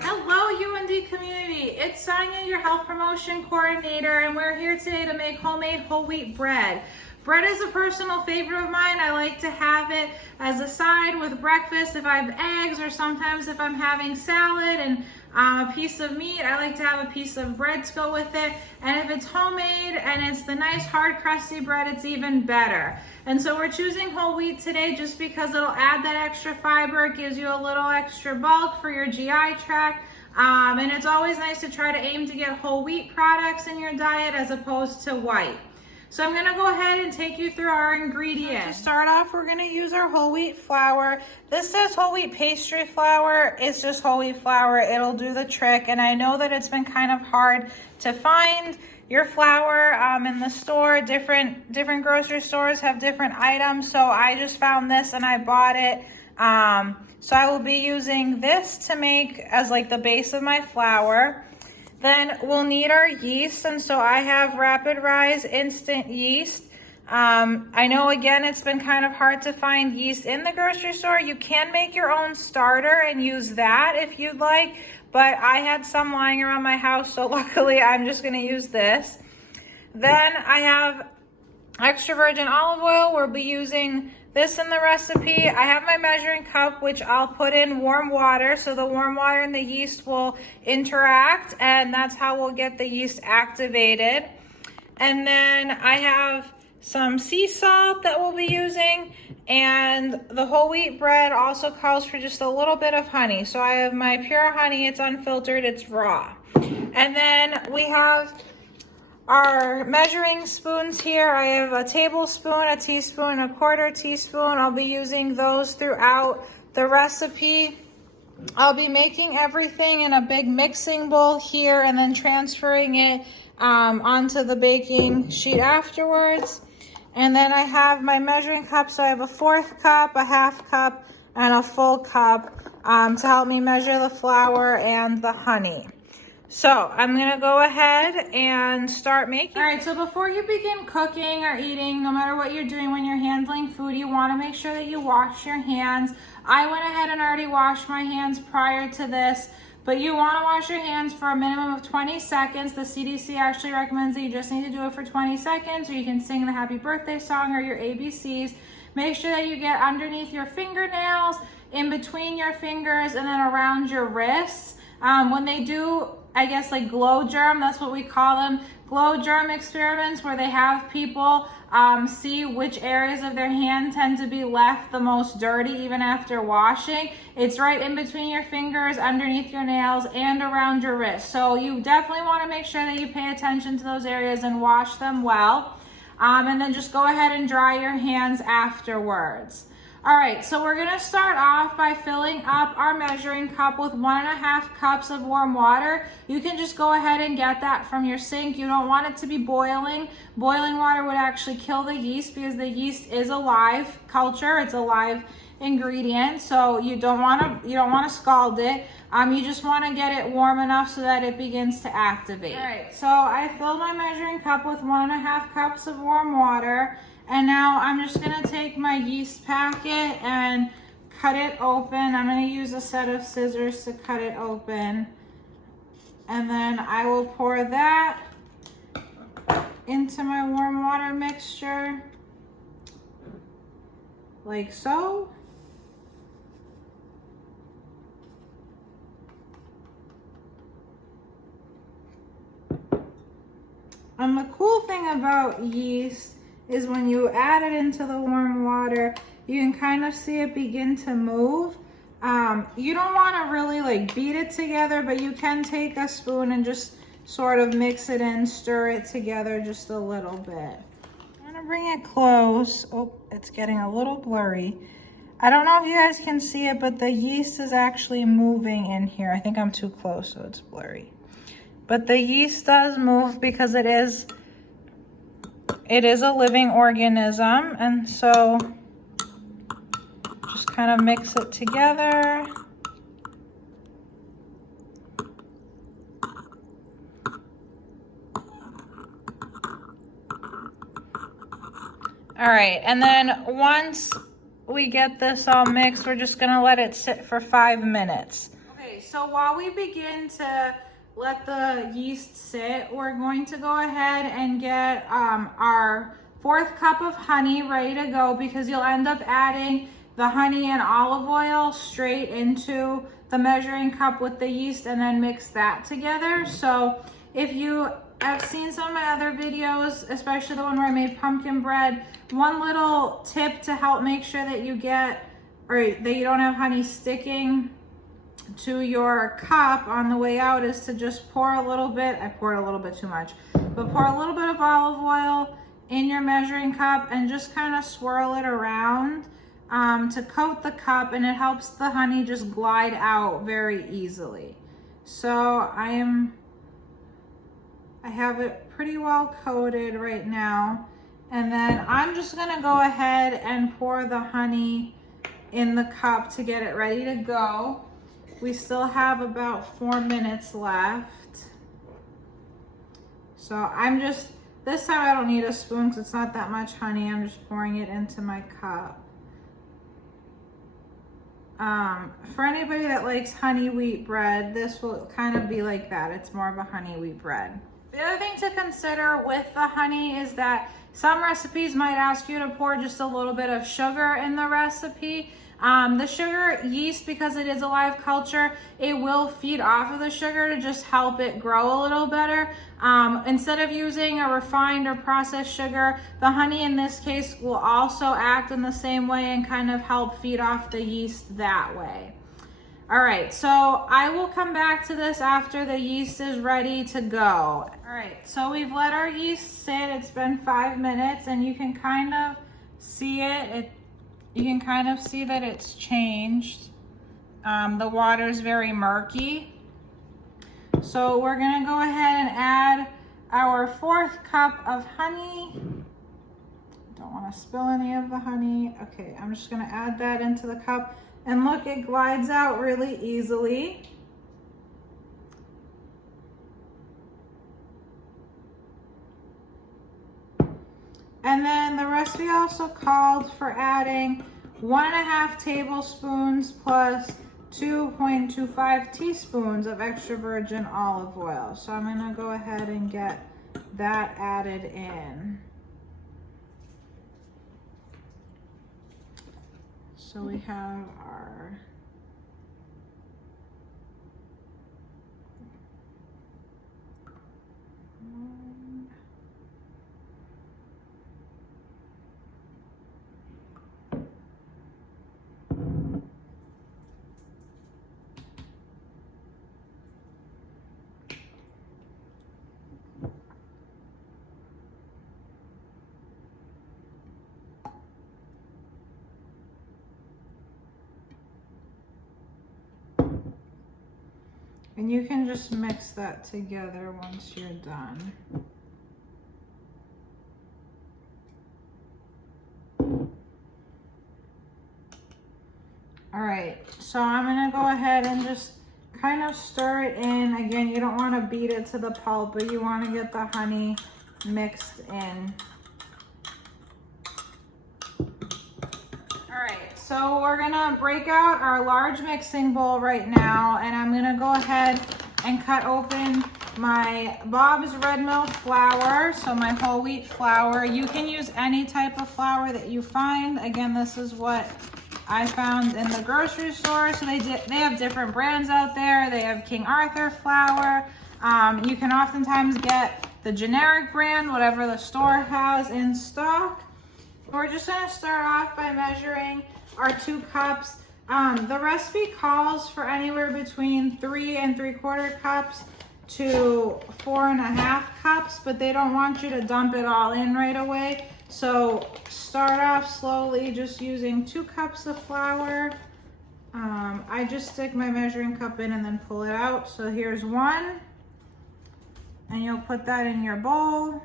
Hello, UND community. It's Sonia, your health promotion coordinator, and we're here today to make homemade whole wheat bread. Bread is a personal favorite of mine. I like to have it as a side with breakfast if I have eggs, or sometimes if I'm having salad and a piece of meat, I like to have a piece of bread to go with it. And if it's homemade and it's the nice hard crusty bread, it's even better. And so we're choosing whole wheat today just because it'll add that extra fiber. It gives you a little extra bulk for your GI tract. And it's always nice to try to aim to get whole wheat products in your diet as opposed to white. So I'm gonna go ahead and take you through our ingredients. To start off, we're gonna use our whole wheat flour. This says whole wheat pastry flour. It's just whole wheat flour. It'll do the trick. And I know that it's been kind of hard to find your flour in the store. Different grocery stores have different items. So I just found this and I bought it. So I will be using this to make as like the base of my flour. Then we'll need our yeast, and so I have Rapid Rise instant yeast. I know, again, it's been kind of hard to find yeast in the grocery store. You can make your own starter and use that if you'd like, but I had some lying around my house, so luckily I'm just gonna use this. Then I have extra virgin olive oil. We'll be using this in the recipe. I have my measuring cup, which I'll put in warm water, so the warm water and the yeast will interact, and that's how we'll get the yeast activated. And then I have some sea salt that we'll be using, and the whole wheat bread also calls for just a little bit of honey. So I have my pure honey, it's unfiltered, it's raw. And then we have our measuring spoons here. I have a tablespoon, a teaspoon, a quarter teaspoon. I'll be using those throughout the recipe. I'll be making everything in a big mixing bowl here and then transferring it onto the baking sheet afterwards. And then I have my measuring cup. So I have a 1/4 cup, a 1/2 cup, and a full cup to help me measure the flour and the honey. So I'm gonna go ahead and start making. All right, so before you begin cooking or eating, no matter what you're doing when you're handling food, you wanna make sure that you wash your hands. I went ahead and already washed my hands prior to this, but you wanna wash your hands for a minimum of 20 seconds. The CDC actually recommends that you just need to do it for 20 seconds, or you can sing the happy birthday song or your ABCs. Make sure that you get underneath your fingernails, in between your fingers, and then around your wrists. When they do, I guess, like glow germ, that's what we call them, glow germ experiments, where they have people see which areas of their hand tend to be left the most dirty even after washing. It's right in between your fingers, underneath your nails, and around your wrist. So you definitely want to make sure that you pay attention to those areas and wash them well. And then just go ahead and dry your hands afterwards. All right, so we're gonna start off by filling up our measuring cup with 1.5 cups of warm water. You can just go ahead and get that from your sink. You don't want it to be boiling. Boiling water would actually kill the yeast because the yeast is a live culture. It's a live ingredient, so you don't wanna scald it. You just wanna get it warm enough so that it begins to activate. All right, so I filled my measuring cup with 1.5 cups of warm water. And now I'm just gonna take my yeast packet and cut it open. I'm gonna use a set of scissors to cut it open. And then I will pour that into my warm water mixture, like so. And the cool thing about yeast is when you add it into the warm water, you can kind of see it begin to move. You don't want to really like beat it together, but you can take a spoon and just sort of mix it in, stir it together just a little bit. I'm gonna bring it close. Oh, it's getting a little blurry. I don't know if you guys can see it, but the yeast is actually moving in here. I think I'm too close, so it's blurry. But the yeast does move because it is a living organism, and so just kind of mix it together. All right, and then once we get this all mixed, we're just gonna let it sit for 5 minutes. Okay, so while we begin to let the yeast sit, we're going to go ahead and get our 4th cup of honey ready to go, because you'll end up adding the honey and olive oil straight into the measuring cup with the yeast and then mix that together. So if you have seen some of my other videos, especially the one where I made pumpkin bread, one little tip to help make sure that you get, or that you don't have honey sticking to your cup on the way out, is to just pour a little bit, I poured a little bit too much, but pour a little bit of olive oil in your measuring cup and just kind of swirl it around to coat the cup, and it helps the honey just glide out very easily. So I have it pretty well coated right now, and then I'm just gonna go ahead and pour the honey in the cup to get it ready to go. We still have about 4 minutes left. So this time I don't need a spoon because it's not that much honey. I'm just pouring it into my cup. For anybody that likes honey wheat bread, this will kind of be like that. It's more of a honey wheat bread. The other thing to consider with the honey is that some recipes might ask you to pour just a little bit of sugar in the recipe. The sugar yeast, because it is a live culture, it will feed off of the sugar to just help it grow a little better. Instead of using a refined or processed sugar, the honey in this case will also act in the same way and kind of help feed off the yeast that way. All right, so I will come back to this after the yeast is ready to go. All right, so we've let our yeast sit. It's been 5 minutes, and you can kind of see it. You can kind of see that it's changed. The water is very murky. So we're gonna go ahead and add our 4th cup of honey. Don't wanna spill any of the honey. Okay, I'm just gonna add that into the cup. And look, it glides out really easily. And then the recipe also called for adding 1.5 tablespoons plus 2.25 teaspoons of extra virgin olive oil. So I'm gonna go ahead and get that added in. So we have our and you can just mix that together once you're done. All right, so I'm gonna go ahead and just kind of stir it in. Again, you don't wanna beat it to the pulp, but you wanna get the honey mixed in. All right, so we're gonna break out our large mixing bowl right now, and I'm gonna go ahead and cut open my Bob's Red Mill flour, so my whole wheat flour. You can use any type of flour that you find. Again, this is what I found in the grocery store. So they have different brands out there. They have King Arthur flour. You can oftentimes get the generic brand, whatever the store has in stock. We're just gonna start off by measuring our 2 cups. The recipe calls for anywhere between 3 3/4 cups to 4.5 cups, but they don't want you to dump it all in right away. So start off slowly, just using 2 cups of flour. I just stick my measuring cup in and then pull it out. So here's 1, and you'll put that in your bowl.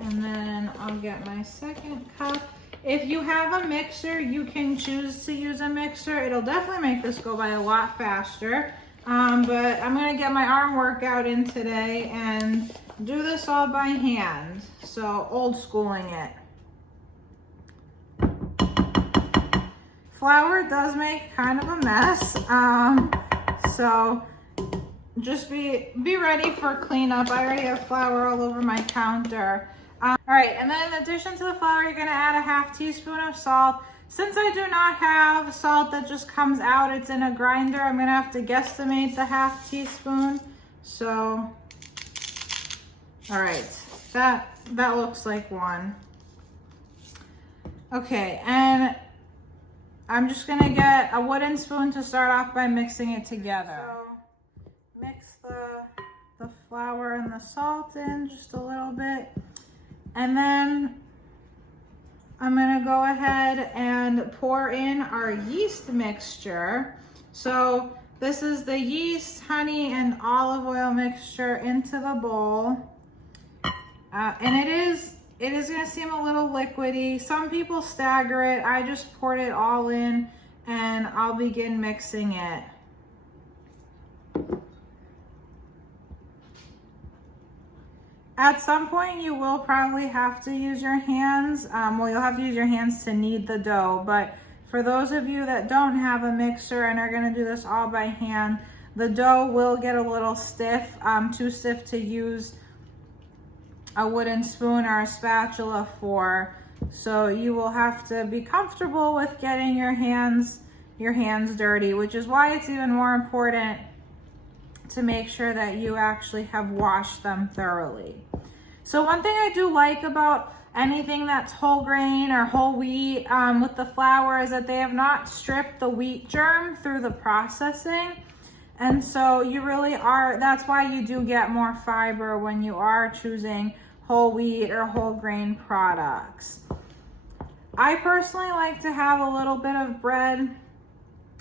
And then I'll get my 2nd cup. If you have a mixer, you can choose to use a mixer. It'll definitely make this go by a lot faster. But I'm gonna get my arm workout in today and do this all by hand. So old schooling it. Flour does make kind of a mess. So just be ready for cleanup. I already have flour all over my counter. All right, and then in addition to the flour, you're gonna add a ½ teaspoon of salt. Since I do not have salt that just comes out, it's in a grinder, I'm gonna have to guesstimate the ½ teaspoon. So, all right, that looks like one. Okay, and I'm just gonna get a wooden spoon to start off by mixing it together. So, mix the flour and the salt in just a little bit. And then I'm gonna go ahead and pour in our yeast mixture. So this is the yeast, honey, and olive oil mixture into the bowl. And it is gonna seem a little liquidy. Some people stagger it. I just poured it all in and I'll begin mixing it. At some point, you will probably have to use your hands. Well, you'll have to use your hands to knead the dough, but for those of you that don't have a mixer and are gonna do this all by hand, the dough will get a little stiff, too stiff to use a wooden spoon or a spatula for. So you will have to be comfortable with getting your hands dirty, which is why it's even more important to make sure that you actually have washed them thoroughly. So one thing I do like about anything that's whole grain or whole wheat with the flour is that they have not stripped the wheat germ through the processing. And so you really are, that's why you do get more fiber when you are choosing whole wheat or whole grain products. I personally like to have a little bit of bread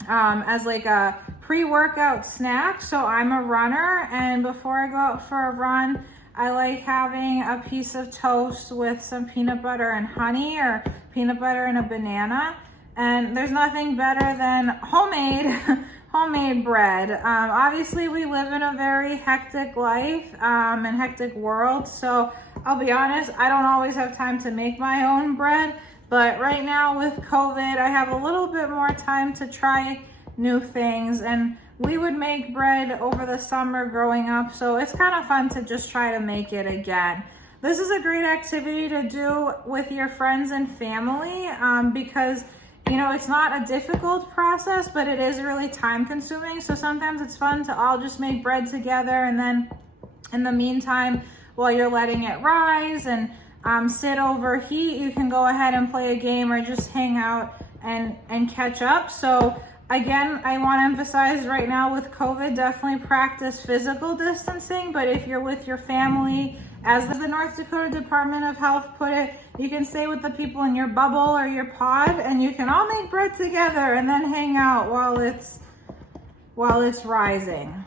as like a pre-workout snack. So I'm a runner, and before I go out for a run, I like having a piece of toast with some peanut butter and honey, or peanut butter and a banana. And there's nothing better than homemade bread. Obviously we live in a very hectic life and hectic world. So I'll be honest, I don't always have time to make my own bread. But right now with COVID, I have a little bit more time to try new things, and we would make bread over the summer growing up, so it's kind of fun to just try to make it again. This is a great activity to do with your friends and family because, you know, it's not a difficult process, but it is really time consuming. So sometimes it's fun to all just make bread together, and then in the meantime, while you're letting it rise and sit over heat, you can go ahead and play a game or just hang out and catch up. So again, I want to emphasize right now with COVID, definitely practice physical distancing, but if you're with your family, as the North Dakota Department of Health put it, you can stay with the people in your bubble or your pod, and you can all make bread together and then hang out while it's rising.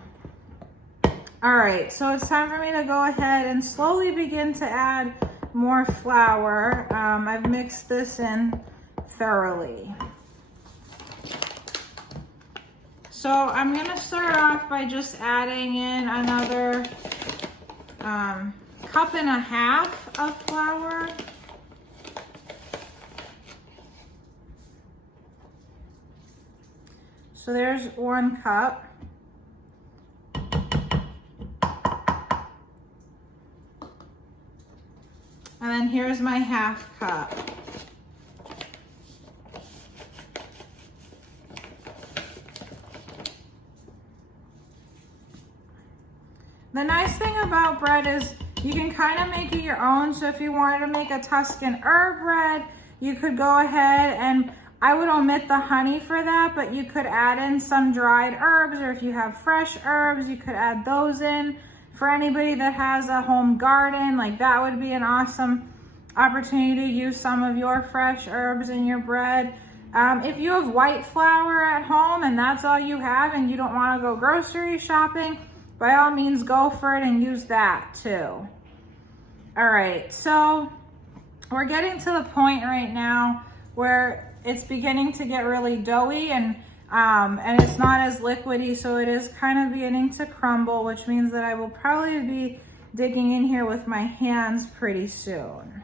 All right, so it's time for me to go ahead and slowly begin to add more flour. I've mixed this in thoroughly. So I'm gonna start off by just adding in another 1.5 cups of flour. So there's 1 cup. And then here's my 1/2 cup. The nice thing about bread is you can kind of make it your own. So if you wanted to make a Tuscan herb bread, you could go ahead, and I would omit the honey for that, but you could add in some dried herbs, or if you have fresh herbs, you could add those in. For anybody that has a home garden, like that would be an awesome opportunity to use some of your fresh herbs in your bread. If you have white flour at home and that's all you have and you don't want to go grocery shopping, by all means go for it and use that too. All right, so we're getting to the point right now where it's beginning to get really doughy and it's not as liquidy, so it is kind of beginning to crumble, which means that I will probably be digging in here with my hands pretty soon.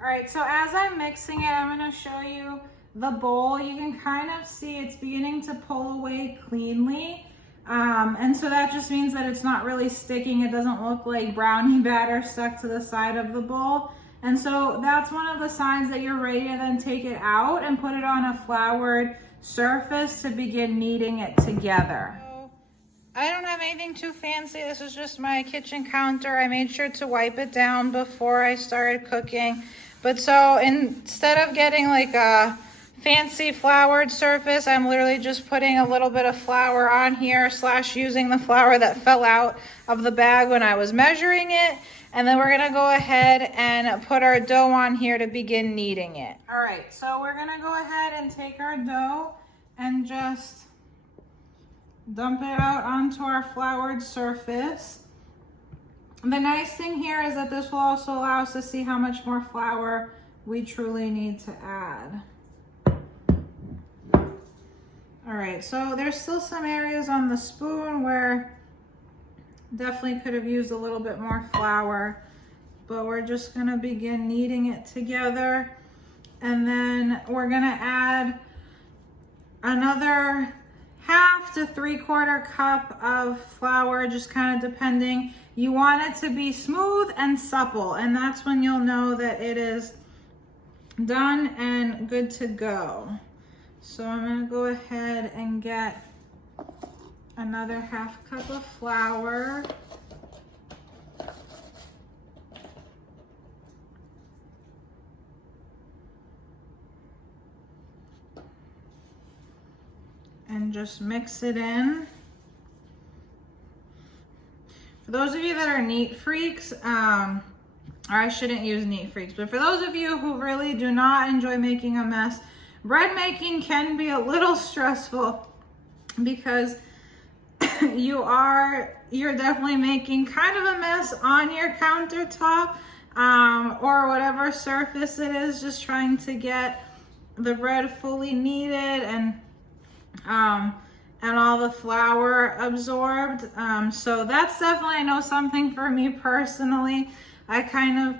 All right, so as I'm mixing it, I'm gonna show you the bowl, you can kind of see it's beginning to pull away cleanly. And so that just means that it's not really sticking. It doesn't look like brownie batter stuck to the side of the bowl. And so that's one of the signs that you're ready to then take it out and put it on a floured surface to begin kneading it together. I don't have anything too fancy. This is just my kitchen counter. I made sure to wipe it down before I started cooking. But so instead of getting like a fancy floured surface, I'm literally just putting a little bit of flour on here / using the flour that fell out of the bag when I was measuring it. And then we're gonna go ahead and put our dough on here to begin kneading it. All right, so we're gonna go ahead and take our dough and just dump it out onto our floured surface. The nice thing here is that this will also allow us to see how much more flour we truly need to add. All right, so there's still some areas on the spoon where definitely could have used a little bit more flour, but we're just gonna begin kneading it together. And then we're gonna add another 1/2 to 3/4 cup of flour, just kind of depending. You want it to be smooth and supple, and that's when you'll know that it is done and good to go. So I'm gonna go ahead and get another 1/2 cup of flour. And just mix it in. For those of you that are neat freaks, or I shouldn't use neat freaks, but for those of you who really do not enjoy making a mess, bread making can be a little stressful because you're definitely making kind of a mess on your countertop or whatever surface it is, just trying to get the bread fully kneaded and all the flour absorbed. So that's definitely, I know, something for me personally. I kind of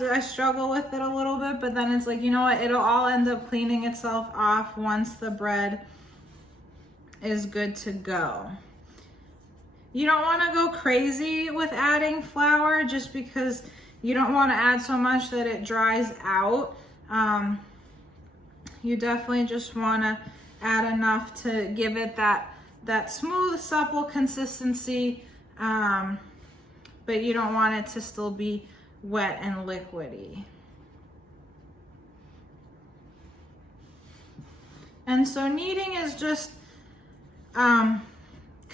I struggle with it a little bit, but then it's like, you know what, it'll all end up cleaning itself off once the bread is good to go. You don't want to go crazy with adding flour just because you don't want to add so much that it dries out. You definitely just want to add enough to give it that smooth, supple consistency, but you don't want it to still be wet and liquidy. And so kneading is just kind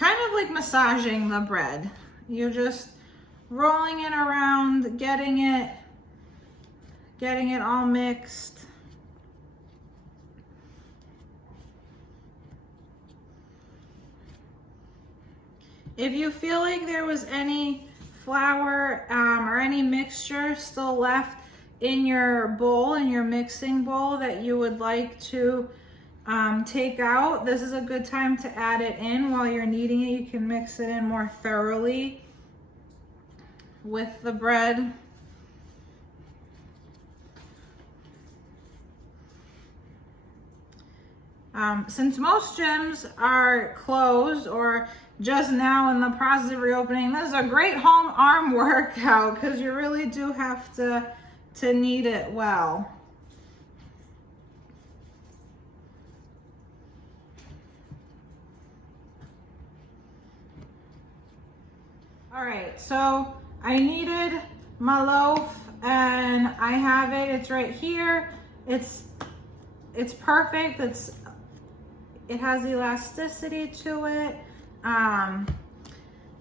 of like massaging the bread. You're just rolling it around, getting it all mixed. If you feel like there was any flour or any mixture still left in your bowl, in your mixing bowl, that you would like to take out, this is a good time to add it in while you're kneading it. You can mix it in more thoroughly with the bread. Since most gyms are closed or just now in the process of reopening, this is a great home arm workout because you really do have to knead it well. All right, so I kneaded my loaf and I have it. It's right here. It's perfect. It has elasticity to it, and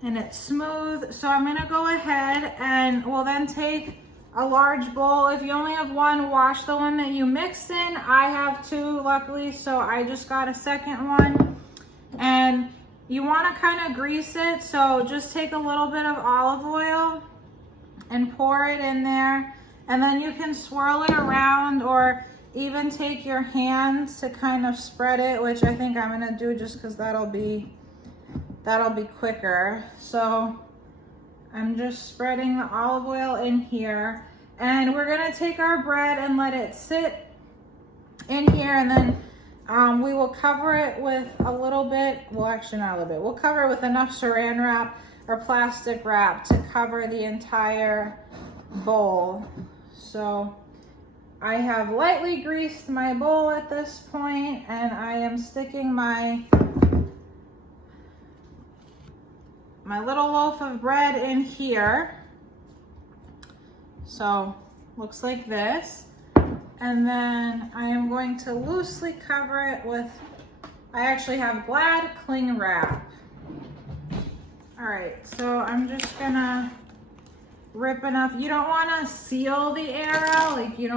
it's smooth. So I'm gonna go ahead and we'll then take a large bowl. If you only have one, wash the one that you mix in. I have two, luckily, so I just got a second one. And you wanna kind of grease it, so just take a little bit of olive oil and pour it in there. And then you can swirl it around or even take your hands to kind of spread it, which I think I'm gonna do just because that'll be quicker. So I'm just spreading the olive oil in here, and we're gonna take our bread and let it sit in here, and then we will cover it with a little bit, well actually not a little bit, we'll cover it with enough saran wrap or plastic wrap to cover the entire bowl. So I have lightly greased my bowl at this point, and I am sticking my little loaf of bread in here. So looks like this. And then I am going to loosely cover it with, I actually have Glad cling wrap. All right, so I'm just gonna rip enough. You don't wanna seal the air out, like you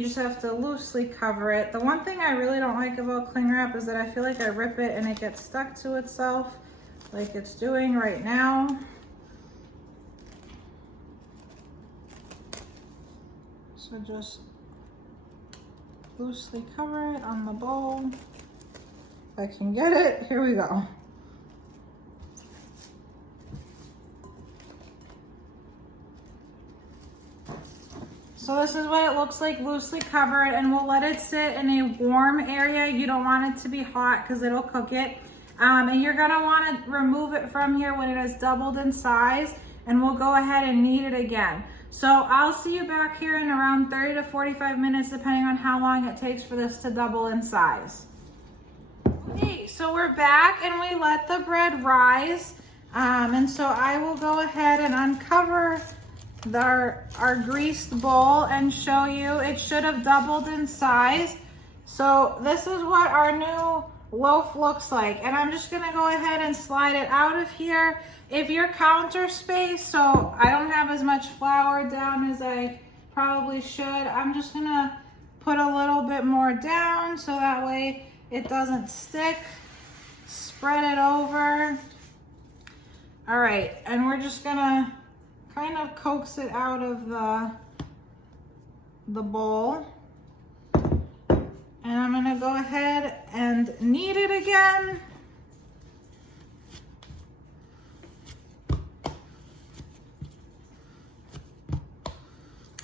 just have to loosely cover it. The one thing I really don't like about cling wrap is that I feel like I rip it and it gets stuck to itself like it's doing right now. So just loosely cover it on the bowl. If I can get it, here we go. So this is what it looks like loosely covered, and we'll let it sit in a warm area. You don't want it to be hot because it'll cook it. And you're gonna wanna remove it from here when it has doubled in size, and we'll go ahead and knead it again. So I'll see you back here in around 30 to 45 minutes, depending on how long it takes for this to double in size. Okay, so we're back and we let the bread rise. And so I will go ahead and uncover our greased bowl and show you it should have doubled in size. So this is what our new loaf looks like, and I'm just gonna go ahead and slide it out of here. If your counter space, so I don't have as much flour down as I probably should, I'm just gonna put a little bit more down so that way it doesn't stick. Spread it over. All right, and we're just gonna kind of coax it out of the bowl. And I'm gonna go ahead and knead it again.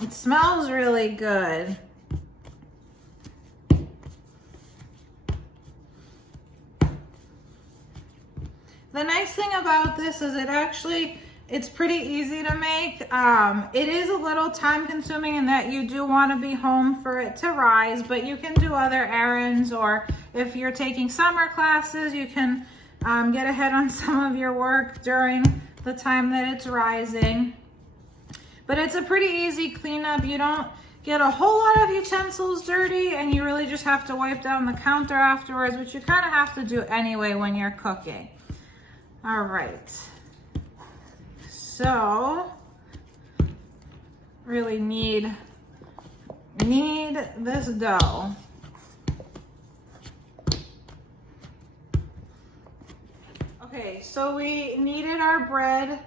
It smells really good. The nice thing about this is it's pretty easy to make. It is a little time consuming in that you do want to be home for it to rise, but you can do other errands, or if you're taking summer classes, you can get ahead on some of your work during the time that it's rising. But it's a pretty easy cleanup. You don't get a whole lot of utensils dirty, and you really just have to wipe down the counter afterwards, which you kind of have to do anyway when you're cooking. All right. So, really knead this dough. Okay, so we kneaded our bread,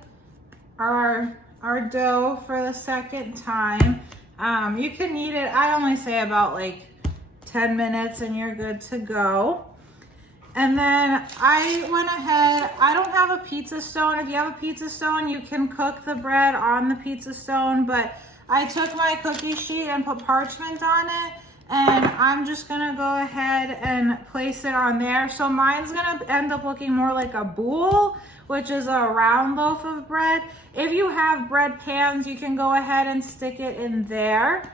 our dough for the second time. You can knead it, I only say about like 10 minutes and you're good to go. And then I went ahead, I don't have a pizza stone. If you have a pizza stone, you can cook the bread on the pizza stone, but I took my cookie sheet and put parchment on it, and I'm just gonna go ahead and place it on there. So mine's gonna end up looking more like a boule, which is a round loaf of bread. If you have bread pans, you can go ahead and stick it in there.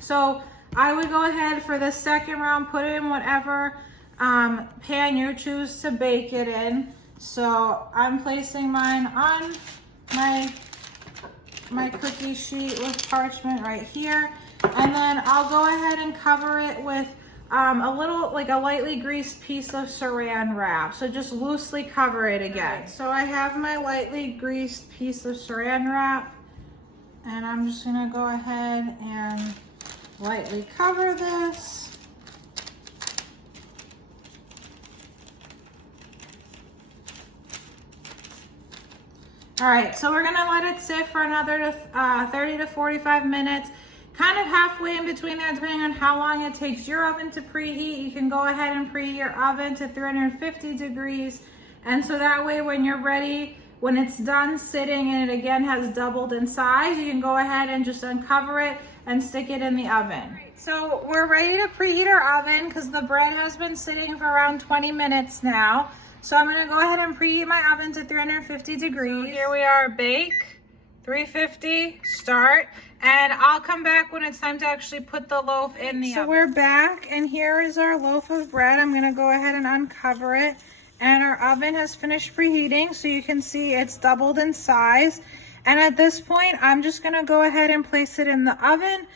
So I would go ahead for the second round, put it in whatever pan you choose to bake it in. So I'm placing mine on my cookie sheet with parchment right here, and then I'll go ahead and cover it with a little, like a lightly greased piece of saran wrap. So just loosely cover it again. So I have my lightly greased piece of saran wrap, and I'm just gonna go ahead and lightly cover this. All right, so we're gonna let it sit for another 30 to 45 minutes, kind of halfway in between there, depending on how long it takes your oven to preheat. You can go ahead and preheat your oven to 350 degrees. And so that way, when you're ready, when it's done sitting and it again has doubled in size, you can go ahead and just uncover it and stick it in the oven. So we're ready to preheat our oven because the bread has been sitting for around 20 minutes now. So I'm gonna go ahead and preheat my oven to 350 degrees. So here we are, bake, 350, start. And I'll come back when it's time to actually put the loaf in the oven. So we're back, and here is our loaf of bread. I'm gonna go ahead and uncover it. And our oven has finished preheating, so you can see it's doubled in size. And at this point, I'm just gonna go ahead and place it in the oven.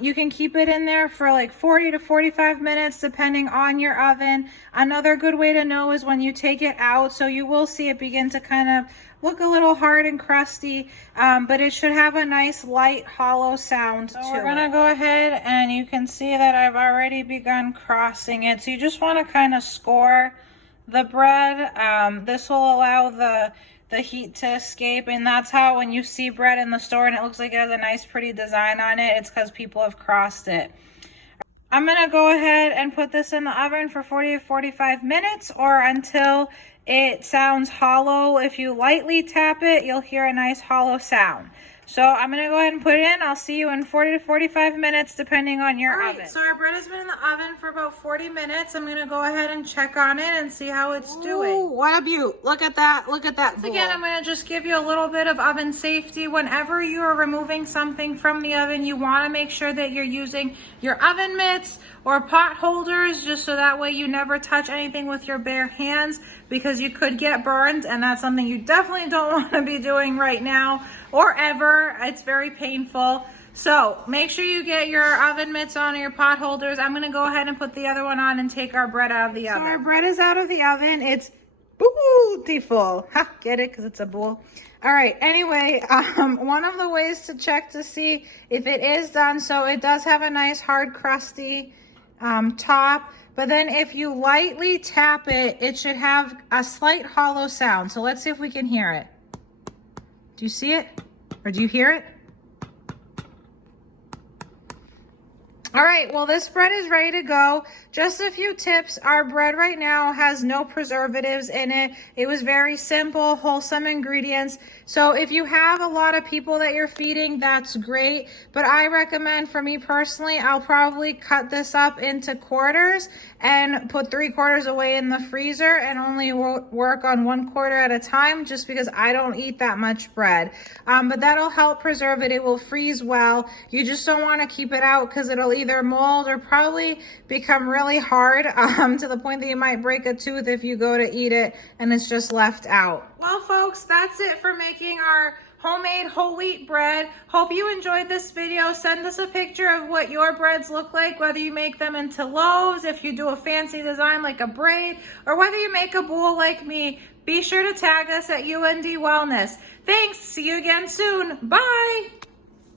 You can keep it in there for like 40 to 45 minutes, depending on your oven. Another good way to know is when you take it out. So you will see it begin to kind of look a little hard and crusty, but it should have a nice light hollow sound to it. So we're gonna go ahead, and you can see that I've already begun crossing it. So you just wanna kind of score the bread. This will allow the heat to escape, and that's how when you see bread in the store and it looks like it has a nice pretty design on it, it's because people have crossed it. I'm gonna go ahead and put this in the oven for 40 to 45 minutes or until it sounds hollow. If you lightly tap it, you'll hear a nice hollow sound. So I'm gonna go ahead and put it in. I'll see you in 40 to 45 minutes, depending on your oven. So our bread has been in the oven for about 40 minutes. I'm gonna go ahead and check on it and see how it's doing. What a beaut. Look at that. Look at that. Once again, I'm gonna just give you a little bit of oven safety. Whenever you are removing something from the oven, you wanna make sure that you're using your oven mitts or pot holders, just so that way you never touch anything with your bare hands, because you could get burned, and that's something you definitely don't want to be doing right now or ever. It's very painful. So make sure you get your oven mitts on or your pot holders. I'm gonna go ahead and put the other one on and take our bread out of the oven. So our bread is out of the oven. It's beautiful. Ha, get it? Because it's a boule. All right, anyway, one of the ways to check to see if it is done, so it does have a nice hard crusty top, but then if you lightly tap it, it should have a slight hollow sound. So let's see if we can hear it. Do you see it? Or do you hear it? All right, well, this bread is ready to go. Just a few tips. Our bread right now has no preservatives in it. It was very simple, wholesome ingredients. So if you have a lot of people that you're feeding, that's great. But I recommend, for me personally, I'll probably cut this up into quarters and put 3/4 away in the freezer and only work on 1/4 at a time, just because I don't eat that much bread. But that'll help preserve it. It will freeze well. You just don't want to keep it out because it'll either mold or probably become really hard to the point that you might break a tooth if you go to eat it and it's just left out. Well, folks, that's it for making our homemade whole wheat bread. Hope you enjoyed this video. Send us a picture of what your breads look like, whether you make them into loaves, if you do a fancy design like a braid, or whether you make a boule like me. Be sure to tag us at UND Wellness. Thanks. See you again soon. Bye.